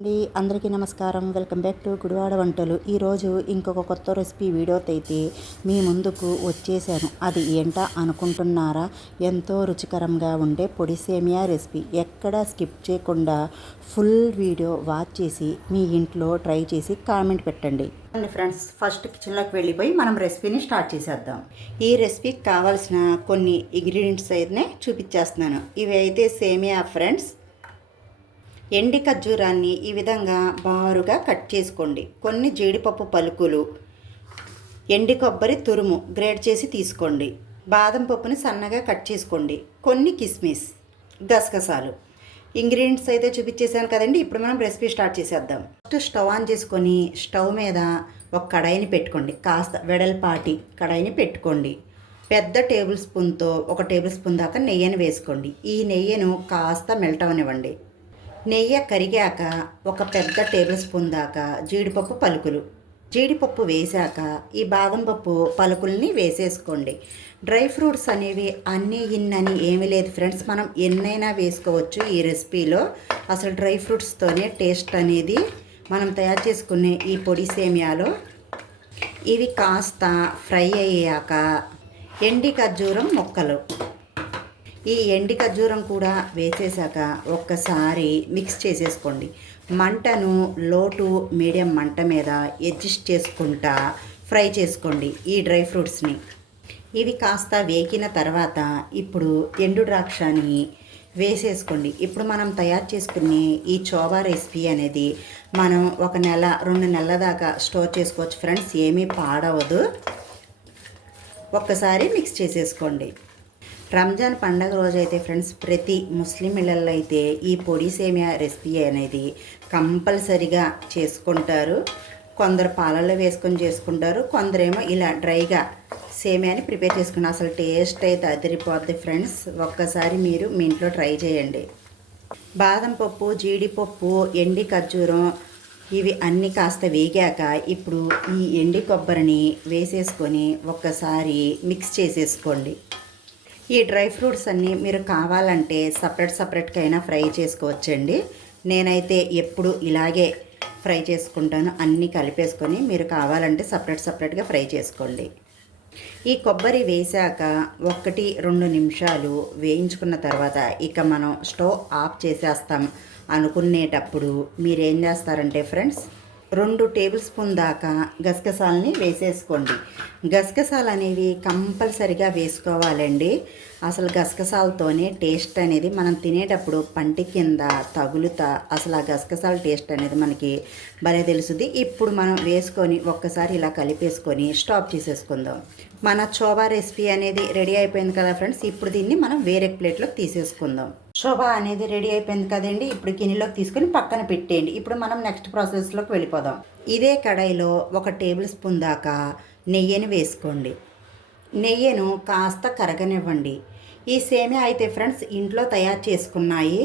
అందరికీ నమస్కారం. Welcome back to Gudivada వంటలు. ఈరోజు ఇంకొక కొత్త రెసిపీ వీడియోతో అయితే మీ ముందుకు వచ్చేసాను. అది ఏంటా అనుకుంటున్నారా? ఎంతో రుచికరంగా ఉండే పొడి సేమియా రెసిపీ. ఎక్కడా స్కిప్ చేయకుండా ఫుల్ వీడియో వాచ్ చేసి మీ ఇంట్లో ట్రై చేసి కామెంట్ పెట్టండి. ఫ్రెండ్స్, ఫస్ట్ కిచెన్లోకి వెళ్ళిపోయి మనం రెసిపీని స్టార్ట్ చేసేద్దాం. ఈ రెసిపీకి కావాల్సిన కొన్ని ఇంగ్రీడియంట్స్ అయితే చూపించేస్తున్నాను. ఇవి అయితే సేమియా ఫ్రెండ్స్. ఎండి ఖర్జూరాన్ని ఈ విధంగా బారుగా కట్ చేసుకోండి. కొన్ని జీడిపప్పు పలుకులు, ఎండి కొబ్బరి తురుము గ్రేట్ చేసి తీసుకోండి. బాదం పప్పుని సన్నగా కట్ చేసుకోండి. కొన్ని కిస్మిస్, గసగసాలు. ఇంగ్రీడియంట్స్ అయితే చూపించేసాను కదండి. ఇప్పుడు మనం రెసిపీ స్టార్ట్ చేసేద్దాం. ఫస్ట్ స్టవ్ ఆన్ చేసుకొని స్టవ్ మీద ఒక కడాయిని పెట్టుకోండి. కాస్త వెడల్పాటి కడాయిని పెట్టుకోండి. పెద్ద టేబుల్ స్పూన్తో 1 టేబుల్ స్పూన్ దాకా నెయ్యిని వేసుకోండి. ఈ నెయ్యిను కాస్త మెల్ట్ అవనివ్వండి. నెయ్యి కరిగాక ఒక పెద్ద టేబుల్ స్పూన్ దాకా జీడిపప్పు పలుకులు, జీడిపప్పు వేశాక ఈ బాదం పప్పు పలుకుల్ని వేసేసుకోండి. డ్రై ఫ్రూట్స్ అనేవి అన్నీ ఇన్నని ఏమీ లేదు ఫ్రెండ్స్. మనం ఎన్నైనా వేసుకోవచ్చు ఈ రెసిపీలో. అసలు డ్రై ఫ్రూట్స్తోనే టేస్ట్ అనేది మనం తయారు చేసుకునే ఈ పొడి సేమియాలో. ఇవి కాస్త ఫ్రై అయ్యాక ఎండి ఖర్జూరం ముక్కలు, ఈ ఎండి ఖర్జూరం కూడా వేసేసాక ఒక్కసారి మిక్స్ చేసేసుకోండి. మంటను లో టు మీడియం మంట మీద అడ్జస్ట్ చేసుకుంటా ఫ్రై చేసుకోండి ఈ డ్రై ఫ్రూట్స్ని. ఇవి కాస్త వేగిన తర్వాత ఇప్పుడు ఎండు ద్రాక్షని వేసేసుకోండి. ఇప్పుడు మనం తయారు చేసుకునే ఈ చోబా రెసిపీ అనేది మనం 1 నెల 2 నెలల దాకా స్టోర్ చేసుకోవచ్చు ఫ్రెండ్స్. ఏమీ పాడవదు. ఒక్కసారి మిక్స్ చేసేసుకోండి. రంజాన్ పండగ రోజైతే ఫ్రెండ్స్ ప్రతి ముస్లిం ఇళ్ళల్లో అయితే ఈ పొడి సేమియా రెసిపీ అనేది కంపల్సరిగా చేసుకుంటారు. కొందరు పాలల్లో వేసుకొని చేసుకుంటారు, కొందరేమో ఇలా డ్రైగా సేమియాని ప్రిపేర్ చేసుకున్నారు. అసలు టేస్ట్ అయితే అదిరిపోద్ది ఫ్రెండ్స్. ఒక్కసారి మీరు మీ ఇంట్లో ట్రై చేయండి. బాదం పప్పు, జీడిపప్పు, ఎండి ఖర్జూరం ఇవి అన్నీ కాస్త వేగాక ఇప్పుడు ఈ ఎండి కొబ్బరిని వేసేసుకొని ఒక్కసారి మిక్స్ చేసేసుకోండి. ఈ డ్రై ఫ్రూట్స్ అన్నీ మీరు కావాలంటే సపరేట్గా అయినా ఫ్రై చేసుకోవచ్చండి. నేనైతే ఎప్పుడు ఇలాగే ఫ్రై చేసుకుంటాను. అన్నీ కలిపేసుకొని మీరు కావాలంటే సపరేట్గా ఫ్రై చేసుకోండి. ఈ కొబ్బరి వేశాక 1-2 నిమిషాలు వేయించుకున్న తర్వాత ఇక మనం స్టవ్ ఆఫ్ చేసేస్తాం అనుకునేటప్పుడు మీరేం చేస్తారంటే ఫ్రెండ్స్ 2 టేబుల్ స్పూన్ దాకా గసగసాలని వేసేసుకోండి. గసగసాలు అనేవి కంపల్సరిగా వేసుకోవాలండి. అసలు గసగసాలతోనే టేస్ట్ అనేది మనం తినేటప్పుడు పంటి కింద తగులుతా అసలు ఆ గసగసాల టేస్ట్ అనేది మనకి భలే తెలుస్తుంది. ఇప్పుడు మనం వేసుకొని ఒక్కసారి ఇలా కలిపేసుకొని స్టాప్ చేసేసుకుందాం. మన చోబా రెసిపీ అనేది రెడీ అయిపోయింది కదా ఫ్రెండ్స్. ఇప్పుడు దీన్ని మనం వేరే ప్లేట్లోకి తీసేసుకుందాం. చోబా అనేది రెడీ అయిపోయింది కదండి. ఇప్పుడు గిన్నెలోకి తీసుకొని పక్కన పెట్టేయండి. ఇప్పుడు మనం నెక్స్ట్ ప్రాసెస్లోకి వెళ్ళిపోదాం. ఇదే కడాయిలో 1 టేబుల్ స్పూన్ దాకా నెయ్యిని వేసుకోండి. నెయ్యిను కాస్త కరగనివ్వండి. ఈ సేమియా అయితే ఫ్రెండ్స్ ఇంట్లో తయారు చేసుకున్నాయి.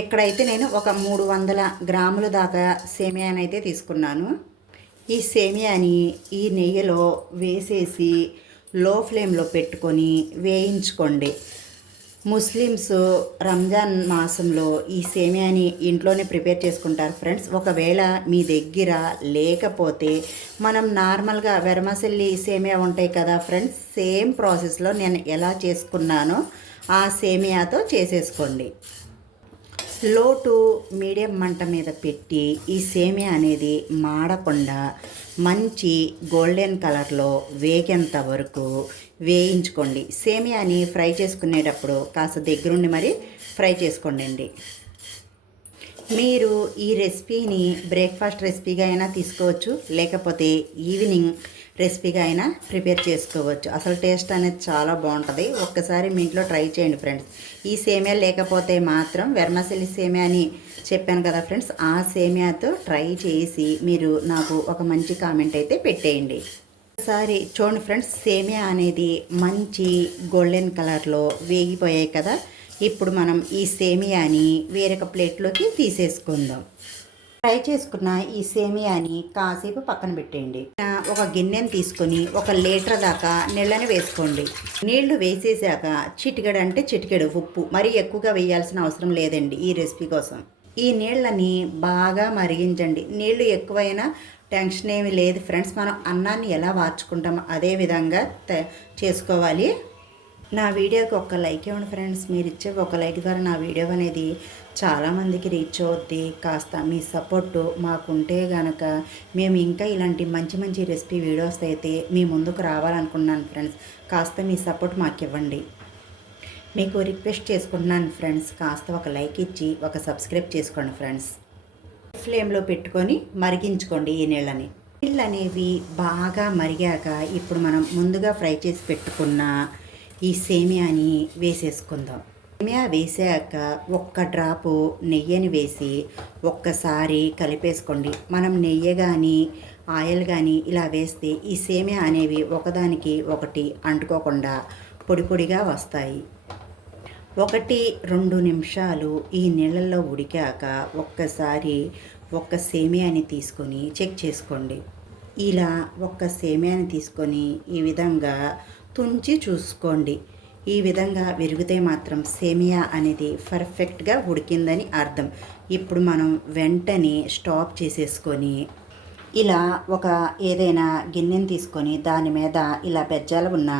ఇక్కడైతే నేను ఒక 300 గ్రాముల దాకా సేమియాని అయితే తీసుకున్నాను. ఈ సేమియాని ఈ నెయ్యిలో వేసేసి లో ఫ్లేమ్లో పెట్టుకొని వేయించుకోండి. ముస్లిమ్స్ రంజాన్ మాసంలో ఈ సేమియాని ఇంట్లోనే ప్రిపేర్ చేసుకుంటారు ఫ్రెండ్స్. ఒకవేళ మీ దగ్గర లేకపోతే మనం నార్మల్గా వెరమసల్లి సేమియా ఉంటాయి కదా ఫ్రెండ్స్, సేమ్ ప్రాసెస్లో నేను ఎలా చేసుకున్నానో ఆ సేమియాతో చేసేసుకోండి. లో టు మీడియం మంట మీద పెట్టి ఈ సేమియా అనేది మాడకుండా మంచి గోల్డెన్ కలర్లో వేగేంత వరకు వేయించుకోండి. సేమియాని ఫ్రై చేసుకునేటప్పుడు కాస్త దగ్గరుండి మరి ఫ్రై చేసుకోండి. మీరు ఈ రెసిపీని బ్రేక్ఫాస్ట్ రెసిపీగా అయినా తీసుకోవచ్చు, లేకపోతే ఈవినింగ్ రెసిపీగా అయినా ప్రిపేర్ చేసుకోవచ్చు. అసలు టేస్ట్ అనేది చాలా బాగుంటుంది. ఒక్కసారి మీ ఇంట్లో ట్రై చేయండి ఫ్రెండ్స్. ఈ సేమియా లేకపోతే మాత్రం వెర్మసిలి సేమియా అని చెప్పాను కదా ఫ్రెండ్స్, ఆ సేమియాతో ట్రై చేసి మీరు నాకు ఒక మంచి కామెంట్ అయితే పెట్టేయండి. ఒకసారి చూడండి ఫ్రెండ్స్, సేమియా అనేది మంచి గోల్డెన్ కలర్లో వేగిపోయాయి కదా. ఇప్పుడు మనం ఈ సేమియాని వేరొక ప్లేట్లోకి తీసేసుకుందాం. ఫ్రై చేసుకున్న ఈ సేమియాని కాసేపు పక్కన పెట్టేయండి. ఒక గిన్నెని తీసుకొని 1 లీటర్ దాకా నీళ్ళని వేసుకోండి. నీళ్లు వేసేసాక చిటికెడు ఉప్పు, మరీ ఎక్కువగా వేయాల్సిన అవసరం లేదండి ఈ రెసిపీ కోసం. ఈ నీళ్ళని బాగా మరిగించండి. నీళ్లు ఎక్కువైనా టెన్షన్ ఏమి లేదు ఫ్రెండ్స్. మనం అన్నాన్ని ఎలా వార్చుకుంటామో అదే విధంగా చేసుకోవాలి. నా వీడియోకి ఒక లైక్ ఇవ్వండి ఫ్రెండ్స్. మీరు ఇచ్చే ఒక లైక్ ద్వారా నా వీడియో అనేది చాలామందికి రీచ్ అవుద్ది. కాస్త మీ సపోర్టు మాకుంటే గనక మేము ఇంకా ఇలాంటి మంచి మంచి రెసిపీ వీడియోస్ అయితే మీ ముందుకు రావాలనుకున్నాను ఫ్రెండ్స్. కాస్త మీ సపోర్ట్ మాకు ఇవ్వండి. మీకు రిక్వెస్ట్ చేసుకుంటున్నాను ఫ్రెండ్స్. కాస్త ఒక లైక్ ఇచ్చి ఒక సబ్స్క్రైబ్ చేసుకోండి ఫ్రెండ్స్. ఫ్లేమ్లో పెట్టుకొని మరిగించుకోండి ఈ నీళ్ళని. నీళ్ళు అనేవి బాగా మరిగాక ఇప్పుడు మనం ముందుగా ఫ్రై చేసి పెట్టుకున్న ఈ సేమియాని వేసేసుకుందాం. సేమియా వేసాక ఒక్క డ్రాపు నెయ్యిని వేసి ఒక్కసారి కలిపేసుకోండి. మనం నెయ్యి కానీ ఆయిల్ కానీ ఇలా వేస్తే ఈ సేమియా అనేవి ఒకదానికి ఒకటి అంటుకోకుండా పొడి పొడిగా వస్తాయి. 1-2 నిమిషాలు ఈ నీళ్ళల్లో ఉడికాక ఒక్కసారి ఒక్క సేమియాని తీసుకొని చెక్ చేసుకోండి. ఇలా ఒక్క సేమియాని తీసుకొని ఈ విధంగా తుంచి చూసుకోండి. ఈ విధంగా విరిగితే మాత్రం సేమియా అనేది పర్ఫెక్ట్గా ఉడికిందని అర్థం. ఇప్పుడు మనం వెంటనే స్టాప్ చేసేసుకొని ఇలా ఒక ఏదైనా గిన్నెని తీసుకొని దాని మీద ఇలా బెజ్జాలు ఉన్న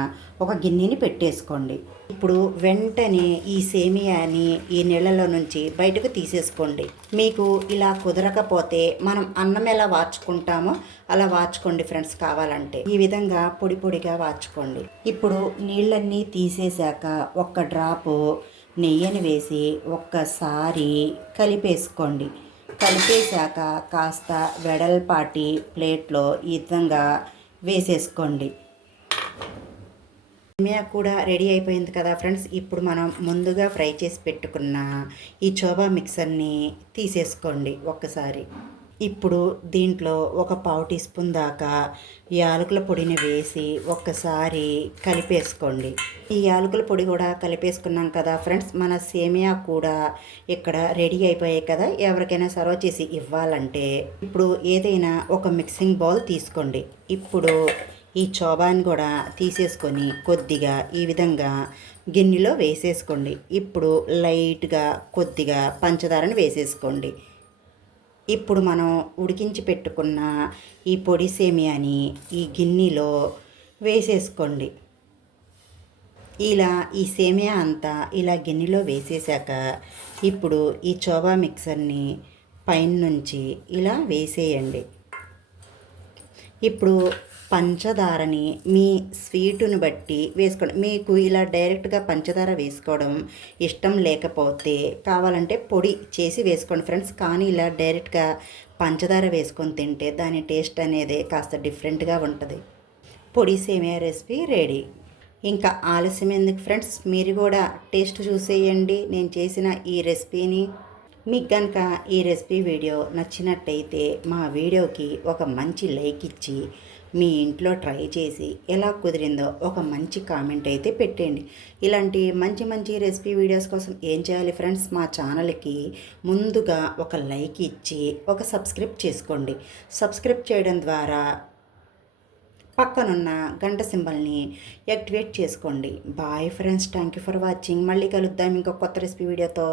ఒక గిన్నెని పెట్టేసుకోండి. ఇప్పుడు వెంటనే ఈ సేమియాని ఈ నీళ్ళలో నుంచి బయటకు తీసేసుకోండి. మీకు ఇలా కుదరకపోతే మనం అన్నం ఎలా వార్చుకుంటామో అలా వార్చుకోండి ఫ్రెండ్స్. కావాలంటే ఈ విధంగా పొడి పొడిగా వార్చుకోండి. ఇప్పుడు నీళ్ళన్నీ తీసేశాక ఒక్క డ్రాపు నెయ్యిని వేసి ఒక్కసారి కలిపేసుకోండి. కలిపేశాక కాస్త వెడల్పాటి ప్లేట్లో ఈ విధంగా వేసేసుకోండి. సేమియా కూడా రెడీ అయిపోయింది కదా ఫ్రెండ్స్. ఇప్పుడు మనం ముందుగా ఫ్రై చేసి పెట్టుకున్న ఈ చోబా మిక్సర్ని తీసేసుకోండి ఒక్కసారి. ఇప్పుడు దీంట్లో ఒక 1/4 టీ స్పూన్ దాకా యాలకుల పొడిని వేసి ఒక్కసారి కలిపేసుకోండి. ఈ యాలకుల పొడి కూడా కలిపేసుకున్నాం కదా ఫ్రెండ్స్. మన సేమియా కూడా ఇక్కడ రెడీ అయిపోయాయి కదా. ఎవరికైనా సర్వ్ చేసి ఇవ్వాలంటే ఇప్పుడు ఏదైనా ఒక మిక్సింగ్ బౌల్ తీసుకోండి. ఇప్పుడు ఈ చోబాని కూడా తీసేసుకొని కొద్దిగా ఈ విధంగా గిన్నెలో వేసేసుకోండి. ఇప్పుడు లైట్గా కొద్దిగా పంచదారని వేసేసుకోండి. ఇప్పుడు మనం ఉడికించి పెట్టుకున్న ఈ పొడి సేమియాని ఈ గిన్నెలో వేసేసుకోండి. ఇలా ఈ సేమియా అంతా ఇలా గిన్నెలో వేసేసాక ఇప్పుడు ఈ చోబా మిక్సర్ని పైన నుంచి ఇలా వేసేయండి. ఇప్పుడు పంచదారని మీ స్వీటుని బట్టి వేసుకోండి. మీకు ఇలా డైరెక్ట్గా పంచదార వేసుకోవడం ఇష్టం లేకపోతే కావాలంటే పొడి చేసి వేసుకోండి ఫ్రెండ్స్. కానీ ఇలా డైరెక్ట్గా పంచదార వేసుకొని తింటే దాని టేస్ట్ అనేది కాస్త డిఫరెంట్గా ఉంటుంది. పొడి సేమియా రెసిపీ రెడీ. ఇంకా ఆలస్యం ఎందుకు ఫ్రెండ్స్, మీరు కూడా టేస్ట్ చూసేయండి నేను చేసిన ఈ రెసిపీని. మీకు కనుక ఈ రెసిపీ వీడియో నచ్చినట్టయితే మా వీడియోకి ఒక మంచి లైక్ ఇచ్చి మీ ఇంట్లో ట్రై చేసి ఎలా కుదిరిందో ఒక మంచి కామెంట్ అయితే పెట్టండి. ఇలాంటి మంచి మంచి రెసిపీ వీడియోస్ కోసం ఏం చేయాలి ఫ్రెండ్స్, మా ఛానల్కి ముందుగా ఒక లైక్ ఇచ్చి ఒక సబ్స్క్రైబ్ చేసుకోండి. సబ్స్క్రైబ్ చేయడం ద్వారా పక్కనున్న గంట సింబల్ని యాక్టివేట్ చేసుకోండి. Bye friends, thank you for watching. మళ్ళీ కలుద్దాం ఇంకొక కొత్త రెసిపీ వీడియోతో.